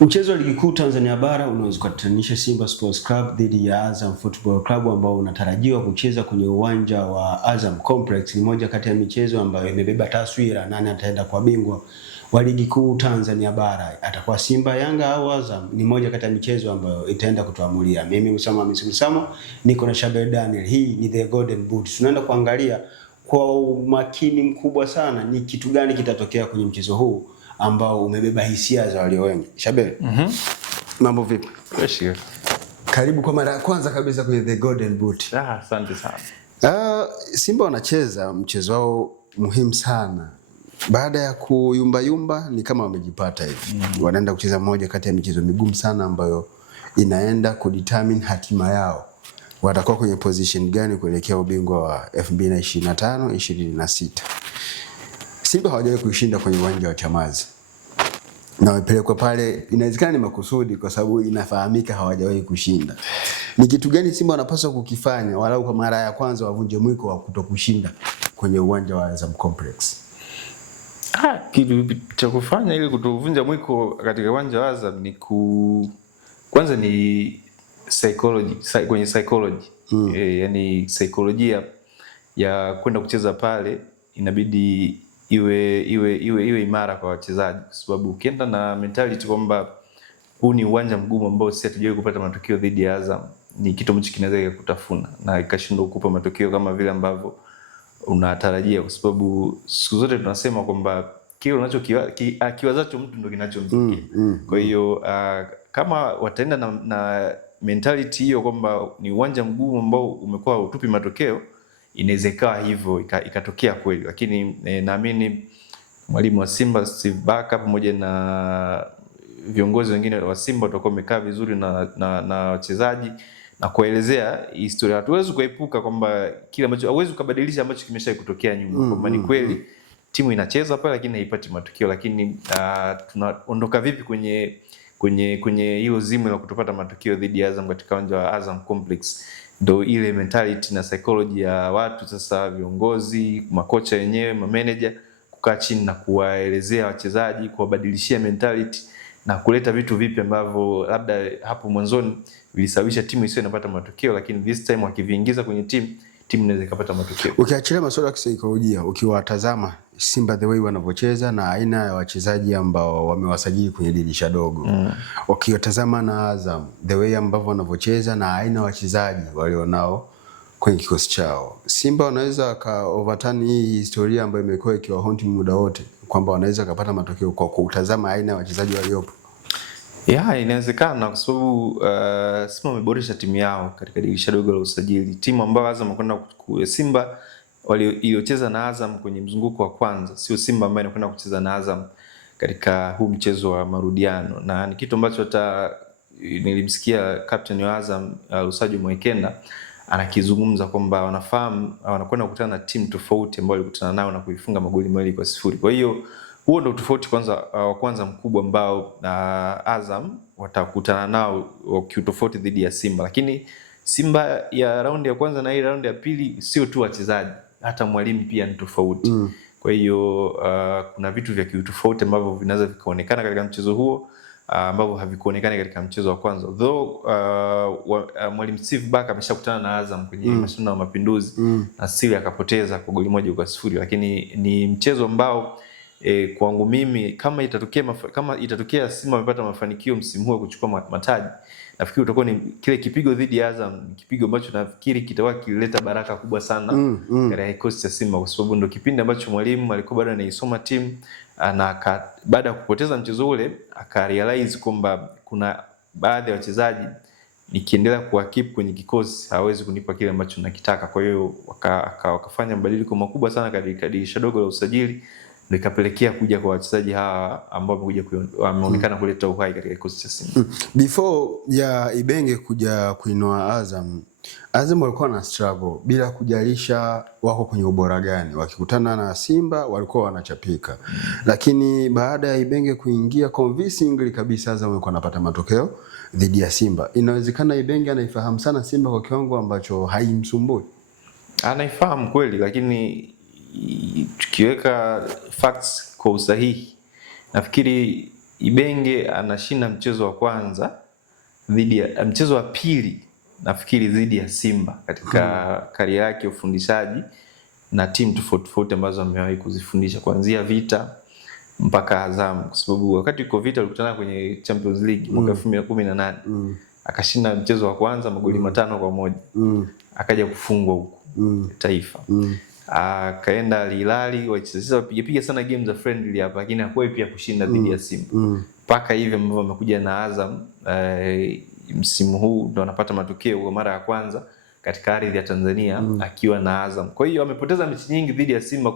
Mchezo wa ligi kuu Tanzania bara unaweza kukutanisha Simba Sports Club dhidi ya Azam Football Club ambao unatarajiwa kucheza kwenye uwanja wa Azam Complex. Ni moja kati ya michezo ambayo imebeba taswira nani ataenda kwa bingwa wa ligi kuu Tanzania bara. Atakuwa Simba, Yanga au Azam? Ni moja kati ya michezo ambayo itaenda kutuamulia. Mimi Msamo niko na Shabel Daniel. Hii ni The Golden Boot. Tunaenda kuangalia kwa umakini mkubwa sana ni kitu gani kitatokea kwenye mchezo huu ambao umebeba hisia za walio wengi. Shabel. Mambo vipi? Fresh. Karibu kwa mara ya kwanza kabisa kwenye The Golden Boot. Asante sana. Simba wanacheza mchezo wao muhimu sana. Baada ya kuyumba ni kama wamejipata hivi. Wanaenda kucheza moja kati ya michezo migumu sana ambayo inaenda kudetermine hatima yao. Watakuwa kwenye position gani kuelekea ubingwa wa 2025-26. Simba hawajawahi kushinda kwenye uwanja wa Chamazi. Na wamepelekwa pale, inawezekana ni makusudi kwa sababu inafahamika hawajawahi kushinda. Ni kitu gani Simba wanapaswa kukifanya walau kwa mara ya kwanza wavunje mwiko wa kutokushinda kwenye uwanja wa Azam Complex? Kitu cha kufanya ili kutovunja mwiko katika uwanja wa Azam ni kwanza ni psychology, kwenye psychology. Yani saikolojia ya kwenda kucheza pale inabidi iwe imara kwa wachezaji, kwa sababu ukienda na mentality kwamba huu ni uwanja mgumu ambao sisi hatujawahi kupata matokeo dhidi ya Azam, ni kitu ambacho kinaweza kukutafuna na ikashindwa kukupa matokeo kama vile ambavyo unatarajia, kwa sababu siku zote tunasema kwamba kile unachokiwazacho mtu ndio kinachomtokea. Kwa hiyo kama wataenda na mentality hiyo kwamba ni uwanja mgumu ambao umekuwa utupi matokeo, inaweza ikawa hivyo ikatokea kweli. Lakini naamini mwalimu wa Simba Steve Barker pamoja na viongozi wengine wa Simba watakuwa wamekaa vizuri na wachezaji na kuelezea historia. Hatuwezi kuepuka kwamba kile ambacho hauwezi kubadilisha ambacho kimeshawahi kutokea nyuma, kwamba ni kweli timu inacheza pale lakini haipati matokeo, lakini tunaondoka vipi kwenye hilo zimu la kutopata matokeo dhidi ya Azam katika uwanja wa Azam Complex. Ndio ile mentality na psychology ya watu sasa, viongozi, makocha wenyewe, manager, kukaa chini na kuwaelezea wachezaji, kuwabadilishia mentality na kuleta vitu vipi ambavyo labda hapo mwanzoni vilisababisha timu isiwe inapata matokeo, lakini this time wakiviingiza kwenye timu inaweza ikapata matokeo. Ukiachilia masuala ya kisaikolojia, ukiwatazama Simba the way wanavyocheza na aina ya wachezaji ambao wamewasajili kwenye dirisha dogo, ukiwatazama na Azam the way ambavyo wanavyocheza na aina ya wachezaji walionao kwenye kikosi chao, Simba wanaweza ka overturn hii historia ambayo imekuwa ikiwa haunting muda wote, kwamba wanaweza kupata matokeo kwa kutazama aina ya wachezaji waliopo. Inawezekana kwa sababu Simba wameboresha timu yao katika dirisha dogo la usajili. Timu ambayo Azam kwenda Simba waliocheza na Azam kwenye mzunguko wa kwanza sio Simba ambaye anakwenda kucheza na Azam katika huu mchezo wa marudiano, na ni kitu ambacho hata nilimsikia captain wa Azam Lusajo Mwekenda anakizungumza kwamba wanafahamu wanakwenda kukutana na timu tofauti ambayo walikutana nao na kuifunga magoli 2-0. Kwa hiyo huo ndio tofauti kwanza mkubwa ambao Azam watakutana nao kiutofauti dhidi ya Simba. Lakini Simba ya raundi ya kwanza na hii raundi ya pili sio tu wachezaji, hata mwalimu pia ni tofauti. Kwa hiyo kuna vitu vya kiutofauti ambavyo vinaweza vikaonekana katika mchezo huo ambavyo havikuonekana katika mchezo wa kwanza. Though mwalimu Steve Barker ameshakutana na Azam kwenye mashindano ya Mapinduzi na siri akapoteza kwa goli 1-0, lakini ni mchezo ambao kwangu mimi kama itatokea Simba amepata mafanikio msimu huu kuchukua mataji, nafikiri utakuwa ni kile kipigo dhidi ya Azam, kipigo ambacho nafikiri kitakuwa kileta baraka kubwa sana katika kikosi cha Simba, kwa sababu ndio kipindi ambacho mwalimu alikuwa bado anaisoma timu na baada ya kupoteza mchezo ule akarealize kwamba kuna baadhi ya wachezaji nikiendelea kuwakeep kwenye kikosi hawezi kunipa kile ambacho nakitaka. Kwa hiyo wakafanya mabadiliko makubwa sana katika dirisha dogo la usajili, nikapelekea kuja kwa wachezaji hawa ambao wameonekana kuleta uhai katika kikosi cha Simba. Before ya Ibenge kuja kuinoa Azam walikuwa na struggle bila kujalisha wako kwenye ubora gani. Wakikutana na Simba walikuwa wanachapika. Lakini baada ya Ibenge kuingia convincingly kabisa, Azam walikuwa wanapata matokeo dhidi ya Simba. Inawezekana Ibenge anaifahamu sana Simba kwa kiwango ambacho haimsumbui. Anaifahamu kweli, lakini tukiweka facts kwa usahihi, nafikiri Ibenge anashinda mchezo wa kwanza dhidi ya mchezo wa pili nafikiri dhidi ya Simba katika karia yake ya ufundishaji na timu tofauti ambazo amewahi kuzifundisha kuanzia Vita mpaka Azam, kwa sababu wakati uko Vita alikutana kwenye Champions League mwaka 2018 akashinda mchezo wa kwanza magoli 5-1 akaja kufungwa huko Taifa akaenda Al Hilal wacheza wapiga sana game za friendly hapa, lakini hakuwahi pia kushinda dhidi ya Simba mpaka hivi ambavyo amekuja na Azam msimu huu ndo anapata matokeo kwa mara ya kwanza katika ardhi ya Tanzania akiwa na Azam. Kwa hiyo amepoteza mechi nyingi dhidi ya Simba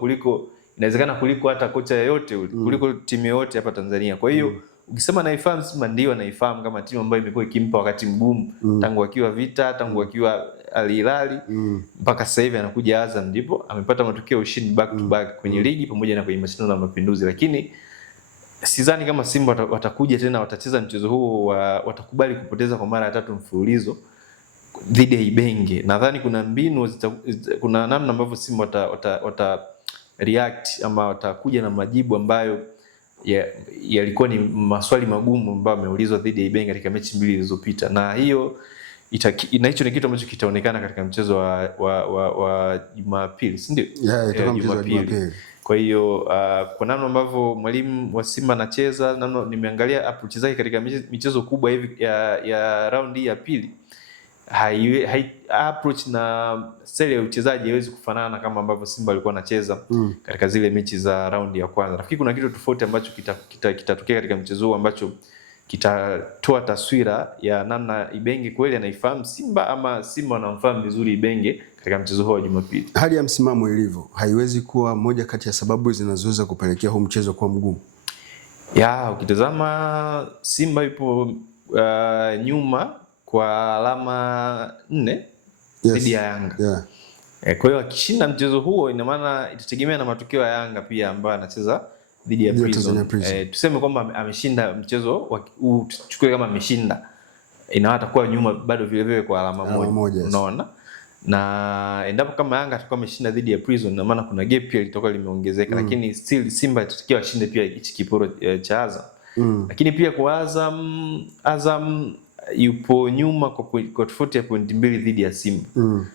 inawezekana kuliko hata kocha yeyote kuliko timu yoyote hapa Tanzania. Kwa hiyo ukisema naifahamu Simba, ndio naifahamu kama timu ambayo imekuwa ikimpa wakati mgumu tangu akiwa Vita, tangu akiwa Al Hilal mpaka sasa hivi anakuja Azam, ndipo amepata matokeo ushindi back to back kwenye ligi pamoja na kwenye mashindano ya Mapinduzi. Lakini sidhani kama Simba watakuja tena watacheza mchezo huo watakubali kupoteza kwa mara ya 3 mfululizo dhidi ya Ibenge. Nadhani kuna mbinu kuna namna ambavyo Simba wata react ama watakuja na majibu ambayo yalikuwa ni maswali magumu ambayo ameulizwa dhidi ya Ibenge katika mechi 2 zilizopita, na hicho ni kitu ambacho kitaonekana katika mchezo wa Jumapili, si ndio? Itakuwa mchezo wa Jumapili. Kwa hiyo kwa namna ambavyo mwalimu wa Simba anacheza, namna nimeangalia approach zake katika michezo kubwa hivi ya raundi ya pili, approach na style ya uchezaji haiwezi kufanana kama ambavyo Simba alikuwa anacheza katika zile mechi za raundi ya kwanza. Nafikiri kuna kitu tofauti ambacho kitatokea katika mchezo huu ambacho kitatoa taswira ya namna Ibenge kweli anaifahamu Simba ama Simba anamfahamu vizuri Ibenge katika mchezo huu wa Jumapili. Hali ya msimamo ilivyo haiwezi kuwa moja kati ya sababu zinazoweza kupelekea huu mchezo kuwa mgumu. Ukitazama Simba ipo nyuma kwa alama 4 dhidi ya Yanga. Kwa hiyo akishinda mchezo huo ina maana itategemea na matokeo ya Yanga pia ambayo anacheza dhidi ya Prison. Tuseme kwamba ameshinda mchezo huu, tuchukue kama ameshinda, ina atakuwa nyuma bado vile vile kwa alama moja. Unaona? Na endapo kama Yanga atakuwa ameshinda dhidi ya Prison, ina maana kuna gap pia litakuwa limeongezeka, lakini still Simba itatakiwa ashinde pia hichi kiporo cha Azam. Lakini pia kwa Azam yupo nyuma kwa tofauti ya pointi 2 dhidi ya Simba.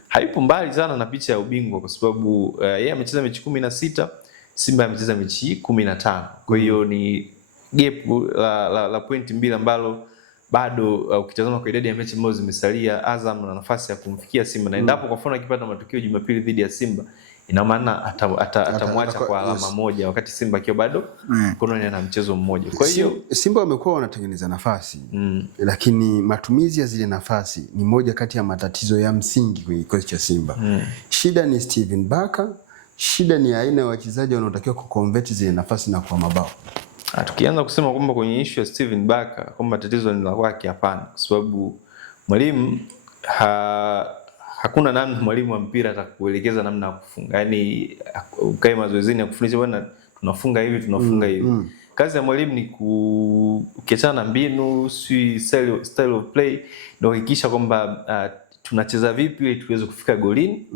Hayupo mbali sana na picha ya ubingwa kwa sababu yeye amecheza mechi 16, Simba amecheza mechi 15. Kwa hiyo ni gap la pointi 2 ambalo bado ukitazama kwa idadi ya mechi ambazo zimesalia Azam ana nafasi ya kumfikia Simba, na endapo kwa mfano akipata matokeo Jumapili dhidi ya Simba ina maana atamwacha kwa alama moja, wakati Simba akiwa bado mkononi na mchezo mmoja. Kwa hiyo Simba wamekuwa wanatengeneza nafasi lakini matumizi ya zile nafasi ni moja kati ya matatizo ya msingi kwenye kikosi cha Simba. Shida ni Steven Baka, shida ni aina ya wachezaji wanaotakiwa kuconvert zile nafasi na kwa mabao. Tukianza kusema kwamba kwenye issue ya Steven Baka kwamba tatizo ni la kwake, hapana, kwa sababu mwalimu hakuna namna mwalimu wa mpira atakuelekeza namna ya kufunga. Yaani ukae mazoezini ya kufundisha bwana tunafunga hivi hivi. Kazi ya mwalimu ni ukiachana na mbinu, style of play, ndio kuhakikisha kwamba tunacheza vipi ili tuweze kufika golini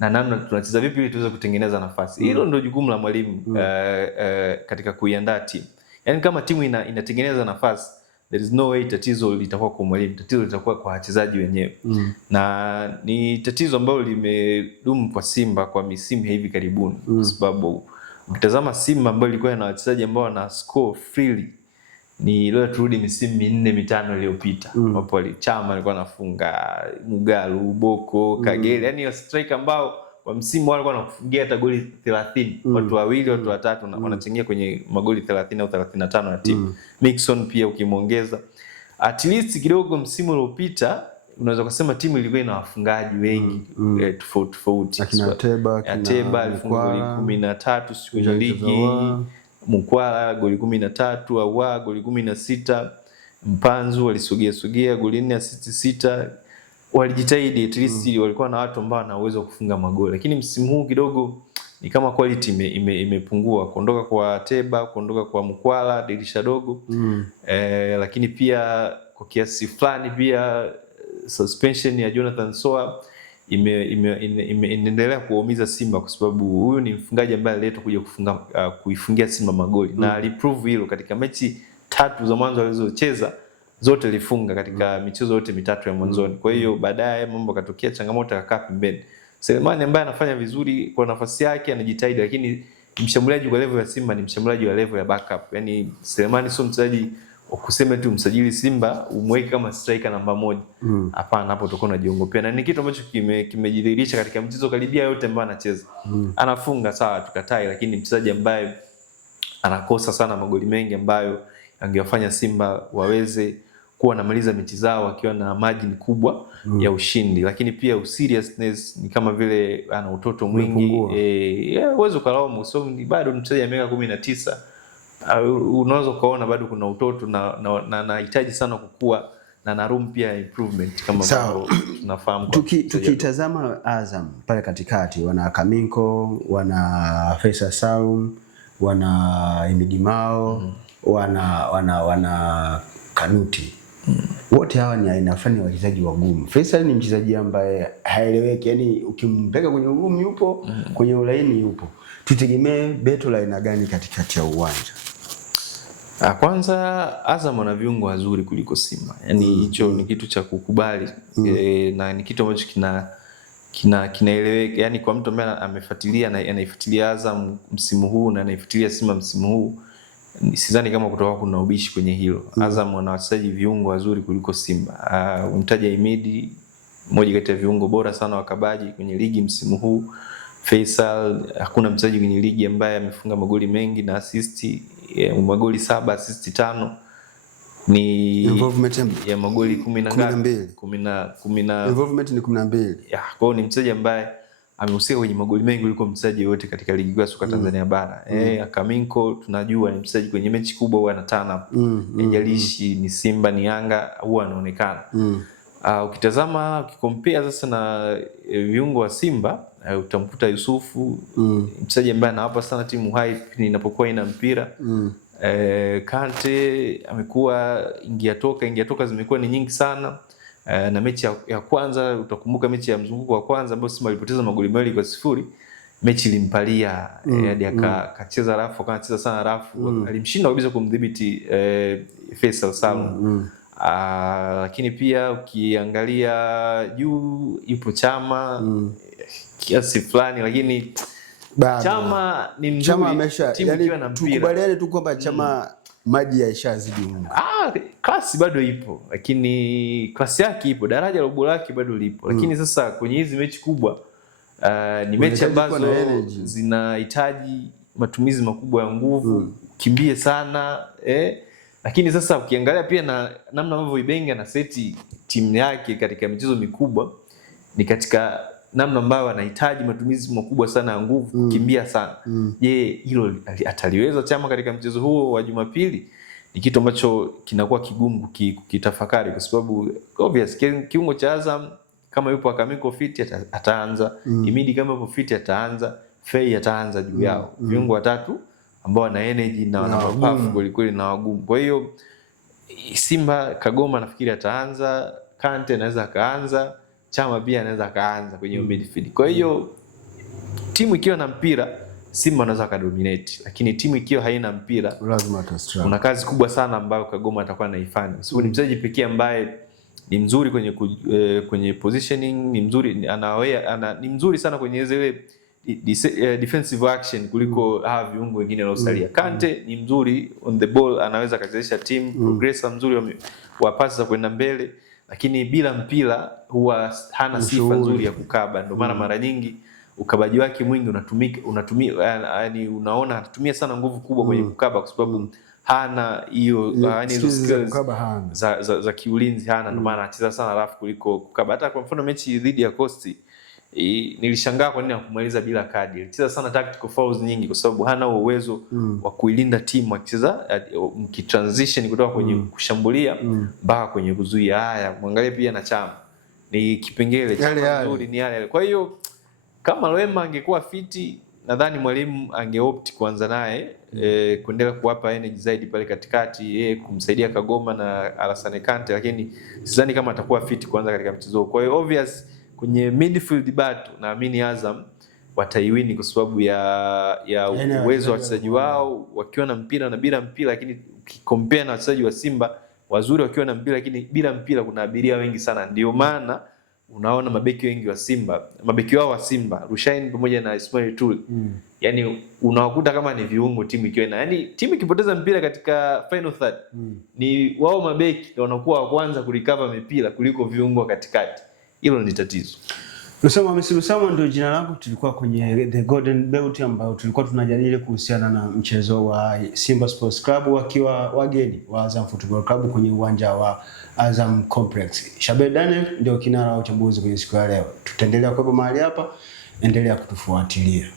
na namna tunacheza vipi ili tuweze kutengeneza nafasi. Hilo ndio jukumu la mwalimu katika kuiandaa timu. Yaani kama timu inatengeneza nafasi, there is no way tatizo litakuwa kwa mwalimu, tatizo litakuwa kwa wachezaji wenyewe. Na ni tatizo ambalo limedumu kwa Simba kwa misimu hivi karibuni, kwa sababu ukitazama Simba ambayo ilikuwa na wachezaji ambao wana score freely ni leo turudi misimu 4-5 iliyopita, ambapo Chama alikuwa anafunga, Mugalu, Boko, Kagere, yani striker ambao wa msimu walikuwa wanakufungia hata goli 30, watu wawili watu watatu wanachangia kwenye magoli 30 au 35 ya timu. Mixon pia ukimuongeza at least kidogo, msimu uliopita unaweza kusema timu ilikuwa ina wafungaji wengi tofauti. Ateba alifunga goli 13 siku ya ligi, Mkwala goli 13, Awa goli 16, Mpanzu walisogea goli 4, assist 6. Walijitahidi, at least walikuwa na watu ambao wana uwezo wa kufunga magoli. Lakini msimu huu kidogo ni kama quality imepungua, kuondoka kwa Ateba, kuondoka kwa Mkwala dirisha dogo. Lakini pia kwa kiasi fulani pia suspension ya Jonathan Soa inaendelea kuumiza Simba, kwa sababu huyu ni mfungaji ambaye aliletwa kuja kuifungia Simba magoli na aliprove hilo katika mechi tatu za mwanzo alizocheza zote alifunga katika michezo yote mitatu ya mwanzoni. Kwa hiyo baadaye mambo yakatokea, changamoto akakaa pembeni. Selemani ambaye anafanya vizuri kwa nafasi yake, anajitahidi, lakini mshambuliaji kwa level ya Simba ni mshambuliaji wa level ya backup. Yaani Selemani sio mchezaji kusema tu msajili Simba umweke kama striker namba 1. Hapana, hapo utakuwa unajiongopea. Na ni kitu ambacho kimejidhihirisha katika mchezo karibia yote ambayo anacheza. Anafunga sawa, tukatai, lakini mchezaji ambaye anakosa sana magoli mengi ambayo angewafanya Simba waweze kuwa wanamaliza mechi zao wakiwa na margin kubwa ya ushindi. Lakini pia seriousness ni kama vile ana utoto mwingi. Uwezo kalaumu, so bado mchezaji wa miaka 19. Unaweza kuona bado kuna utoto na anahitaji sana kukua na na room pia improvement kama ambavyo tunafahamu. Tukitazama Azam pale katikati wana Kaminko, wana Faisal Salum, wana Imidimao, wana Kanuti. Wote hawa ni aina fulani ya wachezaji wagumu. Faisal ni mchezaji ambaye haeleweki, yani ukimpeka kwenye ugumu yupo, kwenye ulaini yupo. Tutegemee Beto la aina gani katikati ya uwanja? Kwanza Azam ana viungo wazuri kuliko Simba. Yaani hicho ni kitu cha kukubali. Na ni kitu ambacho kinaeleweka. Yaani kwa mtu ambaye amefuatilia na anaifuatilia Azam msimu huu na anaifuatilia Simba msimu huu, sidhani kama kutoka kuna ubishi kwenye hilo. Azam wana wachezaji viungo wazuri kuliko Simba. Umtaja Imidi, mmoja kati ya viungo bora sana wakabaji kwenye ligi msimu huu. Faisal, hakuna mchezaji kwenye ligi ambaye amefunga magoli mengi na assist, magoli 7, assist 5. Ni involvement ya magoli 12. Involvement ni 12. Kwa hiyo ni mchezaji ambaye amehusika kwenye magoli mengi kuliko mchezaji yote katika ligi ya soka Tanzania bara. Kaminko tunajua ni mchezaji kwenye mechi kubwa huwa anatana. Haijalishi ni Simba ni Yanga huwa anaonekana. Ukitazama ukikompea sasa na viungo wa Simba, utamkuta Yusufu, mchezaji ambaye anawapa sana timu hype inapokuwa ina mpira. Kante amekuwa ingia toka zimekuwa ni nyingi sana. Na mechi ya kwanza utakumbuka mechi ya mzunguko wa kwanza ambapo Simba alipoteza magoli 2-0, mechi ilimpalia hadi akacheza rafu, akacheza sana rafu, alimshinda kabisa kumdhibiti Faisal Salum. Lakini pia ukiangalia juu ipo Chama kiasi fulani, lakini Chama ni mzuri. Chama amesha, yani tukubaliane tu kwamba Chama maji yaishazidi unga. Klasi bado ipo, lakini klasi yake ipo, daraja la ubora wake bado lipo. Lakini sasa kwenye hizi mechi kubwa ni mechi ambazo zinahitaji matumizi makubwa ya nguvu, kimbie sana lakini sasa ukiangalia pia na namna ambavyo Ibenge na seti timu yake katika michezo mikubwa ni katika namna ambayo anahitaji matumizi makubwa sana ya nguvu, kukimbia sana. Je, hilo ataliweza Chama katika mchezo huo wa Jumapili? Ni kitu ambacho kinakuwa kigumu kukitafakari, kwa sababu obvious kiungo cha Azam kama yupo Akamiko fit ataanza, Imidi kama yupo fit ataanza, Fei ataanza juu yao. Viungo watatu ambao wana energy na wana mapafu kweli na wagumu. Kwa hiyo Simba Kagoma nafikiri ataanza, Kante anaweza akaanza, Chama pia anaweza akaanza kwenye midfield. Kwa hiyo timu ikiwa na mpira Simba anaweza kadominate, lakini timu ikiwa haina mpira lazima atastruggle. Kuna kazi kubwa sana ambayo Kagoma atakuwa anaifanya. Sio ni mchezaji pekee ambaye ni mzuri kwenye positioning, ni mzuri ni mzuri sana kwenye zile defensive action kuliko hawa viungo wengine waliosalia. Kante ni mzuri on the ball, anaweza kuchezesha timu, progressor mzuri wa pasi za kwenda mbele, lakini bila mpira huwa hana sifa nzuri ya kukaba. Ndio maana mara nyingi ukabaji wake mwingi yani unaona anatumia sana nguvu kubwa kwenye kukaba, kwa sababu hana hiyo hizo skills za kiulinzi hana. Ndio maana anacheza sana rafu kuliko kukaba. Hata kwa mfano mechi dhidi ya Coast nilishangaa kwa nini hakumaliza bila kadi. Alicheza sana tactical fouls nyingi kwa sababu hana uwezo wa kuilinda timu akicheza mkitransition kutoka kwenye kushambulia mpaka kwenye kuzuia. Haya, muangalie pia na Chama. Ni kipengele cha nzuri ni yale. Kwa hiyo kama Lwema angekuwa fiti, nadhani mwalimu angeopt kuanza naye kuendelea kuwapa energy zaidi pale katikati, kumsaidia Kagoma na Alassane Kante, lakini sidhani kama atakuwa fiti kuanza katika mchezo. Kwa hiyo obvious kwenye midfield battle naamini Azam wataiwini kwa sababu ya uwezo wa wachezaji wao wakiwa na mpira na bila mpira, lakini ukikompare na wachezaji wa Simba wazuri wakiwa na mpira, lakini bila mpira kuna abiria wengi sana. Ndio maana unaona mabeki wengi wa Simba, mabeki wao wa Simba, Rushain pamoja na Ismail Toure, yani unawakuta kama ni viungo timu ikiwa na, yani timu ikipoteza mpira katika final third, ni wao mabeki wanakuwa wa kwanza kurecover mipira kuliko viungo katikati. Hilo ni tatizo. Lusamo ndio jina langu. Tulikuwa kwenye The Golden Belt ambao tulikuwa tunajadili kuhusiana na mchezo wa Simba Sports Club wakiwa wageni wa Azam Football Club kwenye uwanja wa Azam Complex. Shabel Daniel ndio kinara wa uchambuzi kwenye siku ya leo. Tutaendelea kuwepo mahali hapa, endelea kutufuatilia.